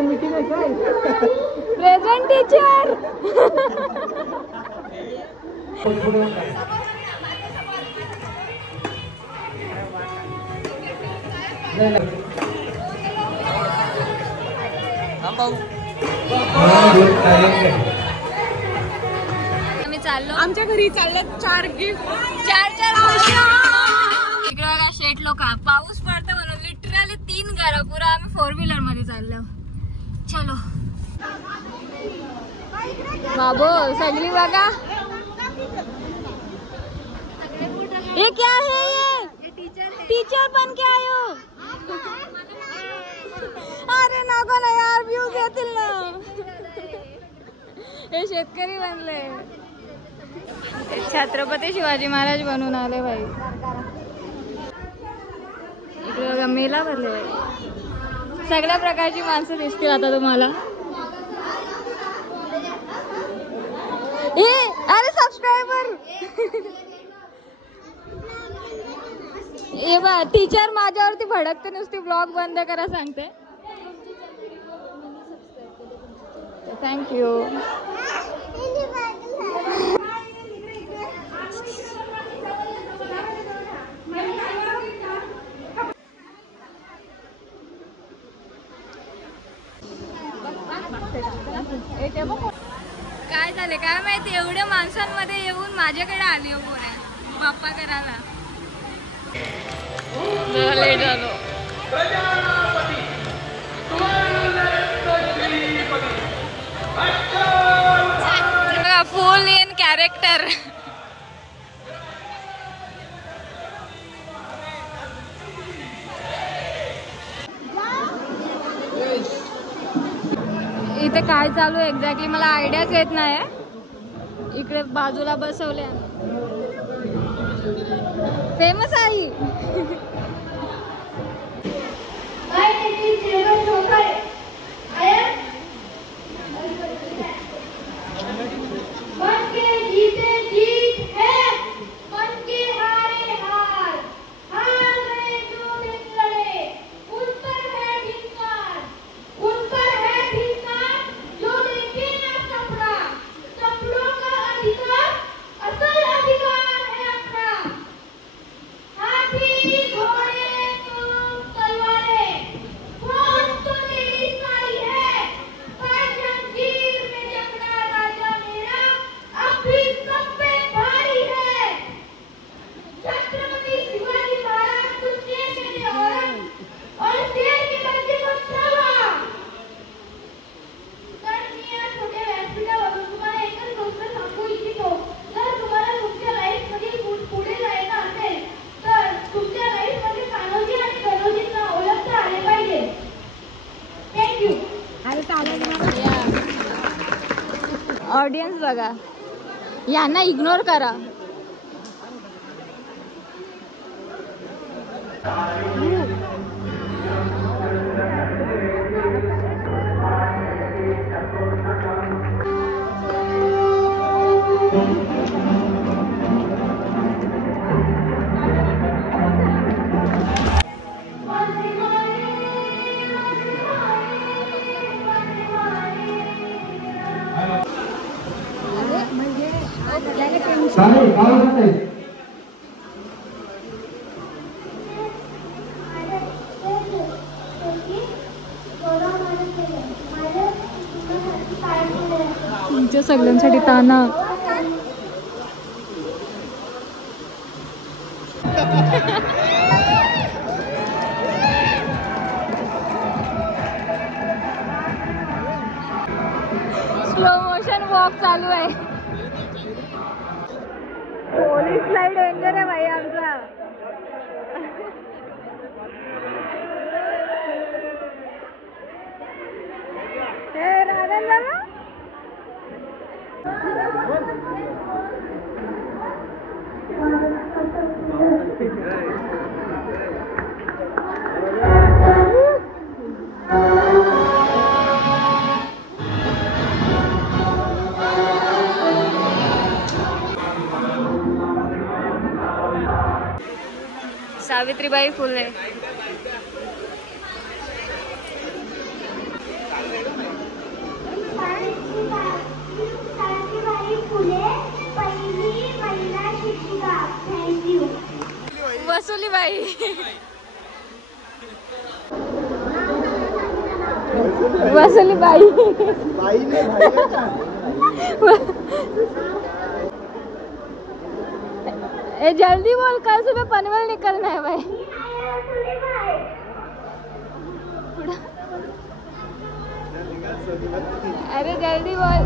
Meeting आहे काय? Present teacher. आम्ही चाललो, आमच्या घरी चाललो 4 गिफ्ट, 4 खुशी. इकडे बघा शेट लोक, पाऊस पडतो म्हणून लिटरली 3 घरा पुरा आम्ही 4 व्हीलर मध्ये चाललो. चलो बाबो, सगळी बघा. ये क्या है? ये टीचर बन के आयो. अरे नको ना यार, व्ह्यूज येतील ना. हे शेतकरी बनले, छत्रपती शिवाजी महाराज बनून आले भाई. इकडे बघा मेला भरले भाई. सगळ्या प्रकारची माणसं दिसतील आता तुम्हाला. अरे सबस्क्रायबर. ये बा टीचर माझ्यावरती भडकते, नुसती ब्लॉग बंद करा सांगते. थँक्यू. काय झाले काय माहिती, एवढ्या माणसांमध्ये येऊन माझ्याकडे आली बाप्पा करायला. लेट झालो. Full in character. इथे काय चालू आहे एक्झॅक्टली मला आयडियाच येत नाही. इकडे बाजूला बसवले फेमस आई. ऑडियन्स बघा, यांना इग्नोर करा. तुमच्या सगळ्यांसाठी ताना. स्लो मोशन वॉक चालू आहे. पोलीस लाईट डेंजर आहे भाई आमचा. हे राधन दादा सावित्रीबाई फुले. बाई. वसुली बाई. ए जल्दी बोल, कल सुबह पनवेल निकलना है भाई. अरे जल्दी बोल.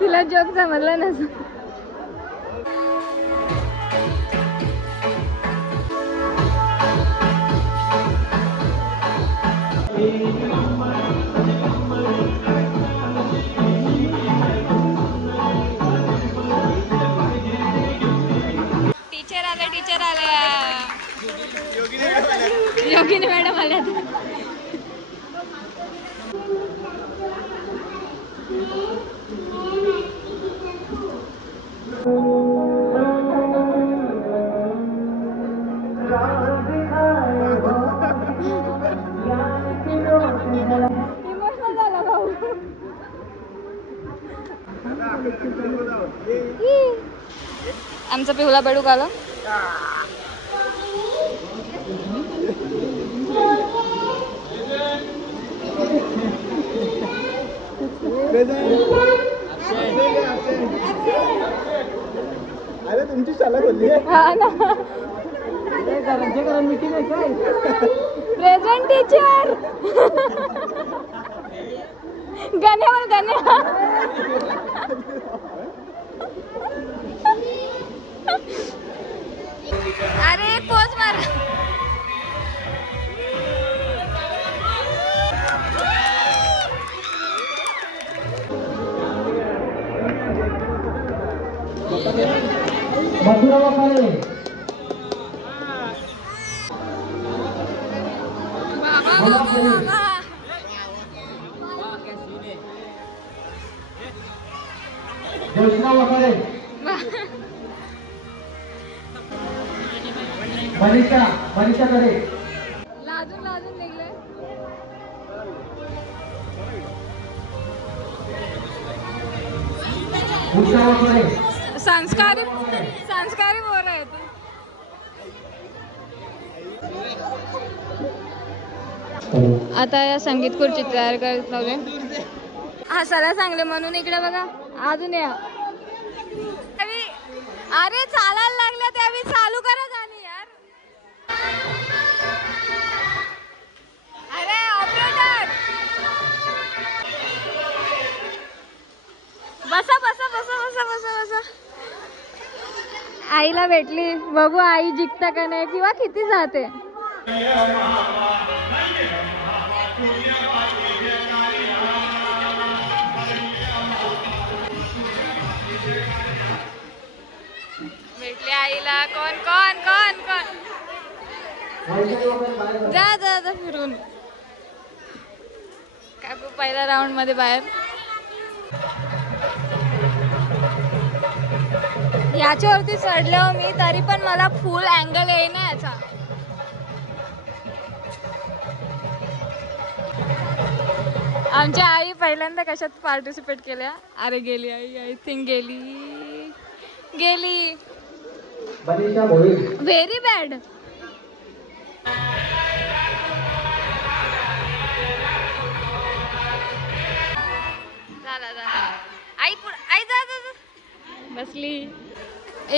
तुला जोक समजला नस. टीचर आले. योगिनी मॅडम आल्या. आमचा पिवला बेडूक आला. अरे तुमची शाळा खोलली आहे. हा ना. Present teacher. गाण्यावर गाण्या. अरे पोच मार. मनीषा करे. लाजून लाजून निघले. संस्कारी बोल आहे तू. आता या संगीत खुर्ची तयार करत नव्हे. हसायला चांगले म्हणून इकडे बघा. अजून या. अरे चालायला लागलं त्यावेळी चालू करा गाणी यार. अरे ऑपरेटर बसा बसा बसा बसा बसा बसा. आईला भेटली. बघू आई जिंकता का नाही किंवा किती जाते. भेटली आईला. कोण कोण कोण कोण. जा जा जा फिरून. काकू पहिल्या राऊंड मध्ये बाहेर. याच्यावरती चढलो मी तरी पण मला फुल अँगल येईना याचा. आमच्या आई पहिल्यांदा कशात पार्टिसिपेट केल्या. अरे गेली आई. आय थिंक गेली. Very bad. आई आई जा बसली.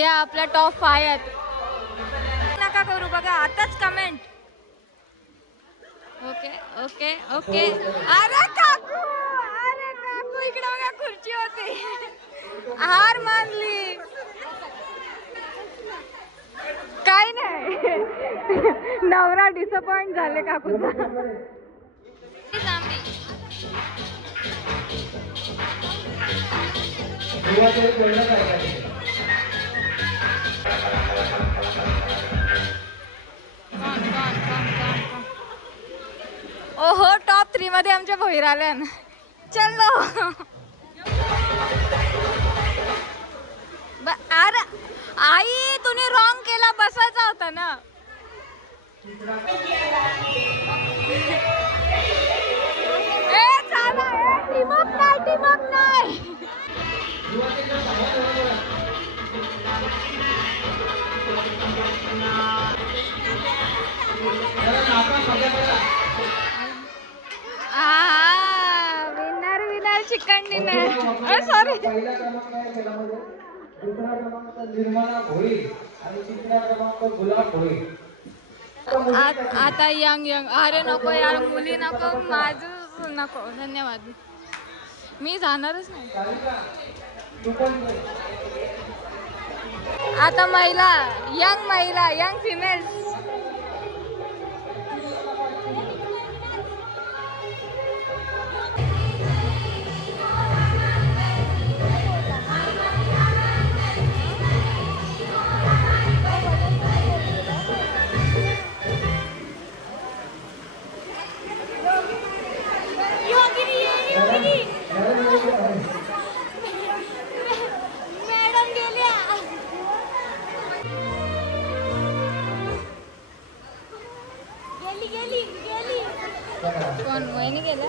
या आपल्या टॉप 5 आहेत. नका करू बघा आताच कमेंट. Okay okay okay. अरे काकू इकडे बघा खुर्ची होती. हार मानली. काय नाही. नवरा डिसअपॉइंट झाले काकूचा. ओहो टॉप 3 मध्ये आमच्या भोईर आल्या. चलो. अरे आई तुम्ही रॉंग केला. बसायचा होता ना. ए विनर चिकन डिनर. सॉरी. दुसरा क्रमांक निर्मला भोई आणि तिसरा क्रमांक गुलाब भोई. आता यंग अरे नको यार, मुली नको, माझं नको, धन्यवाद, मी जाणारच नाही. आता महिला यंग फिमेल्स. कोण वहिनी गेल्या?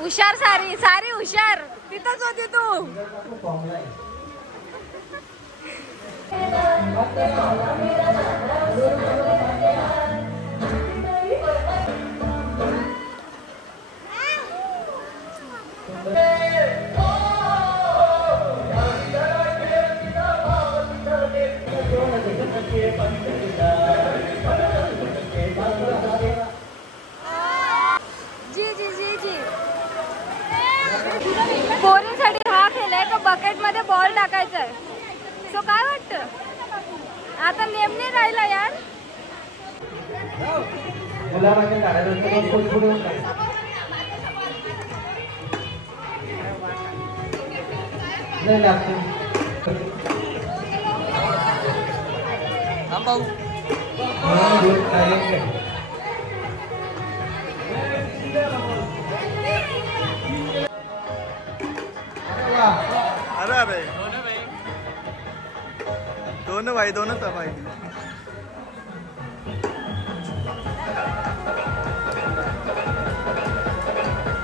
हुशार सारी हुशार, तिथंच होती तू. पोरींसाठी हा खेळ आहे का बकेट मध्ये बॉल टाकायचा आहे. सो काय वाटतं आता नेमणे राहिला यार. अरे दोनों भाई सब भाई.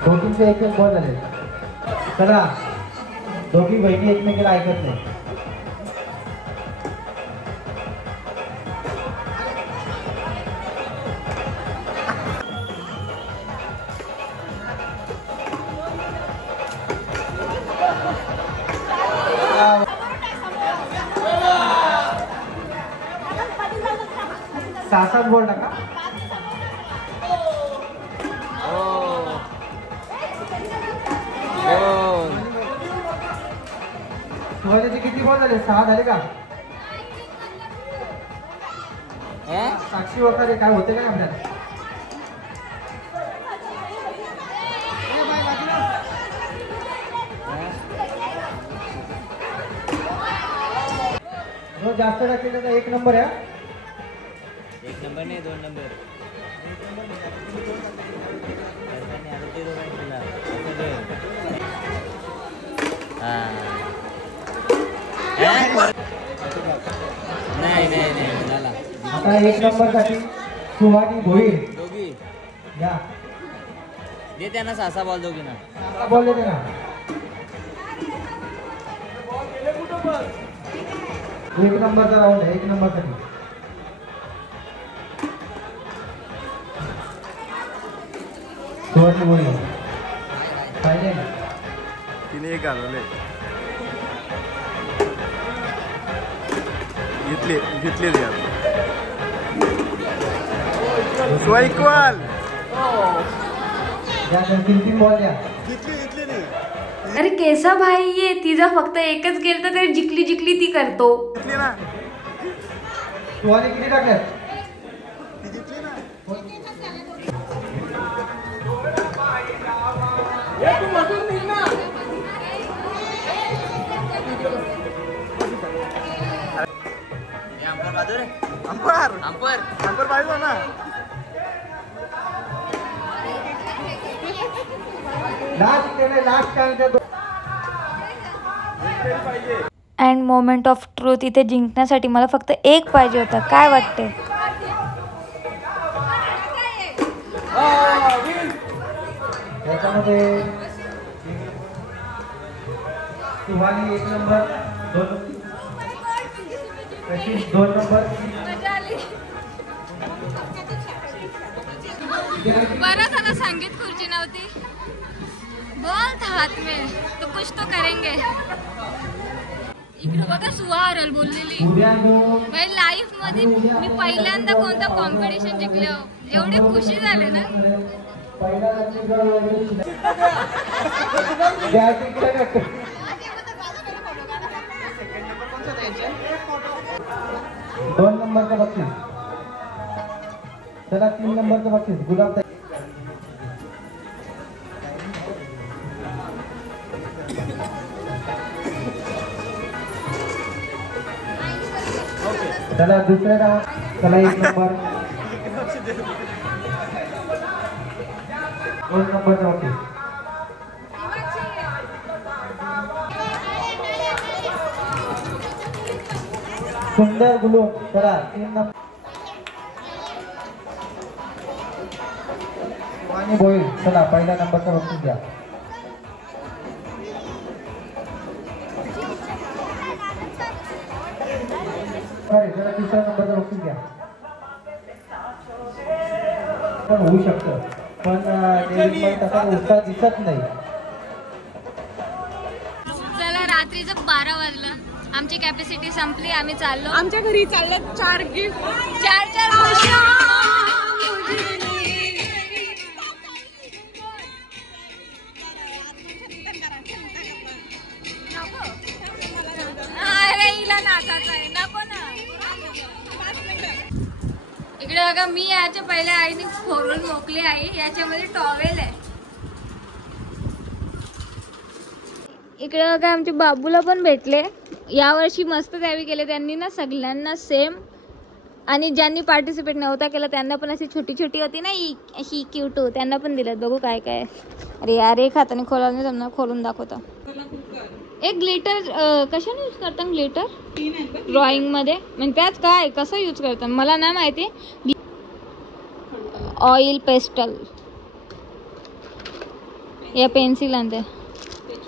दोघींचे एक बॉल झाले. चला, दोघी बहिणी एकमेकाला ऐकत नाही. सात बॉल टाका. सुहाजाचे किती बॉल झाले? 6 झाले का? साक्षी वगैरे काय होते काय आपल्याला? जास्त टाकले तर 1 नंबर आहे. 1 नंबर नाही 2 नंबर. नाही झाला. आता 1 नंबर साठी सुहानी भोई दोघी या दे त्यांना 6 बॉल दोघींना. 6 बॉल देते ना. 1 नंबरचा राऊंड आहे. 1 नंबर साठी सुहानी भोई फायनल. तिने एक घालवले. घेतले स्वाईकवाल. या 3 बॉल द्या. घेतले नाही. अरे केसा भाई ये तिचा फक्त एकच गेल तर तरी जिकली ती करतो. घेतली ना. सुहानी किती टाकल्यात? ती घेतली ना. अंपर पाहिजे ना. अँड मोमेंट ऑफ ट्रूथ इथे जिंकण्यासाठी मला फक्त एक पाहिजे होता. काय वाटते? त्याच्यामध्ये सुहानी 1 नंबर, 2 कशी 2 नंबर मजा आली. बरं झालं संगीत खुर्ची नव्हती. बोल हात में तो कुछ तो करेंगे. इकडे बघा सुहारल बोललेली लाईफ मध्ये मी पहिल्यांदा कोणतं कॉम्पिटिशन जिंकले. एवढी खुशी झाले ना. 2 नंबरचं बक्षीस. चला 3 नंबरचं बक्षीस गुलाब. चला दुसऱ्या. चला 1 नंबर. 2 नंबरचं बक्षीस. सुंदर गुलू. चला 3 नंबर. आणि बोईल. चला पहिल्या नंबरचा बक्षीस घ्या. जरा 3रा नंबरचा बक्षीस घ्या. पण होऊ शकतं पण तसा उत्साह दिसत नाही. चला रात्रीचं 12 वाजलं. आमची कॅपॅसिटी संपली. आम्ही चाललो. आमच्या घरी चाललं 4 गिफ्ट. 4 खुशियां. अरे हिला नाचायचं आहे. नको ना. इकडे बघा मी याच्या पहिले आईने फोडून मोकली आहे. याच्यामध्ये टॉवेल आहे. इकडे बघा आमच्या बाबूला पण भेटले. यावर्षी मस्त द्यावी केले त्यांनी ना सगळ्यांना सेम. आणि ज्यांनी पार्टिसिपेट नव्हता केला त्यांना पण अशी छोटी छोटी होती ना अशी क्यूट हो, त्यांना पण दिलं. बघू काय काय. अरे यार एक हाताने खोला नाही त्यांना खोलून दाखवता. एक ग्लिटर कशाने यूज करता ग्लिटर ड्रॉइंग मध्ये म्हणजे त्याच काय कसं यूज करतात मला नाही माहिती. ऑइल पेस्टल या पेन्सिल आणते.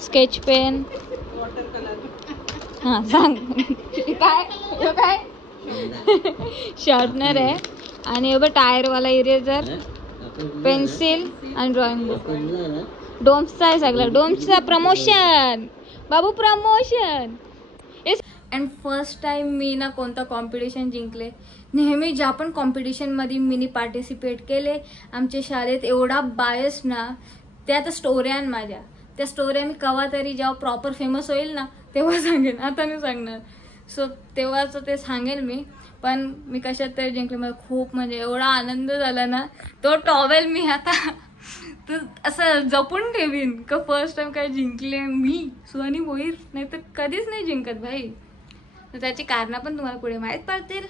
Sketch pen. हां सांग काय काय शार्पनर आहे. आणि बघ टायरवाला इरेझर पेन्सिल आणि ड्रॉइंग बुक. डोम्सचा आहे सगळं. डोम्सचा प्रमोशन बाबू प्रमोशन. अँड फर्स्ट टाइम मी ना कोणतं कॉम्पिटिशन जिंकले. नेहमी ज्या पण कॉम्पिटिशनमध्ये मी पार्टिसिपेट केले आमच्या शाळेत एवढा बायस ना. त्या तर स्टोऱ्या माझ्या. त्या स्टोऱ्या मी केव्हा तरी जेव्हा प्रॉपर फेमस होईल ना तेव्हा सांगेन. आता नाही सांगणार. सो तेव्हाच ते सांगेन मी. पण मी कशात तरी जिंकले. मला खूप म्हणजे एवढा आनंद झाला ना. तो टॉवेल मी आता तर असं जपून ठेवीन का फर्स्ट टाइम काय जिंकले मी सुहानी भोईर. नाही तर कधीच नाही जिंकत भाई. तर त्याची कारणं पण तुम्हाला पुढे माहीत पडतील.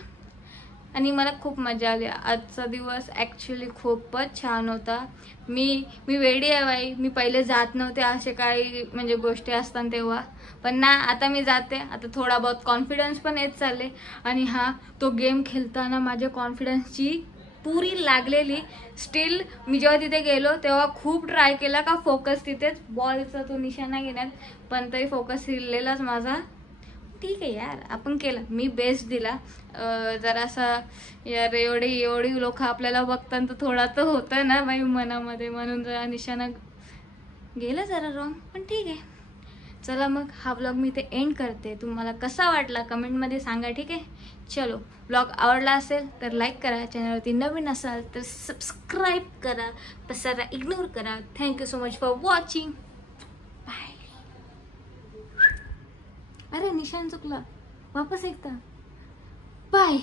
आणि मला खूप मजा आली. आजचा दिवस ॲक्च्युली खूपच छान होता. मी वेडी आहे बाई. मी पहिले जात नव्हते असे काही म्हणजे गोष्टी असतात तेव्हा. पण ना आता मी जाते. आता थोडा बहुत कॉन्फिडन्स पण येत चालले. आणि हा तो गेम खेळताना माझ्या कॉन्फिडन्सची पुरी लागलेली. स्टील मी जेव्हा तिथे गेलो तेव्हा खूप ट्राय केला का फोकस तिथेच बॉलचा तो निशाणा घेण्यात. पण तरी फोकस हिरलेलाच माझा. ठीक आहे यार आपण केलं. मी बेस्ट दिला. जरासा यार एवढी लोक आपल्याला बघतात तर थोडा तर होतं ना बाई मनामध्ये. म्हणून जरा निशाणा गेला जरा रॉंग. पण ठीक आहे. चला मग हा ब्लॉग मी इथे एंड करते. तुम्हाला कसा वाटला कमेंटमध्ये सांगा. ठीक आहे. चलो ब्लॉग आवडला असेल तर लाईक करा. चॅनलवरती नवीन असाल तर सबस्क्राईब करा. पसारा इग्नोर करा. Thank you so much for watching. Bye. अरे निशाण चुकला. वापस एकदा. बाय.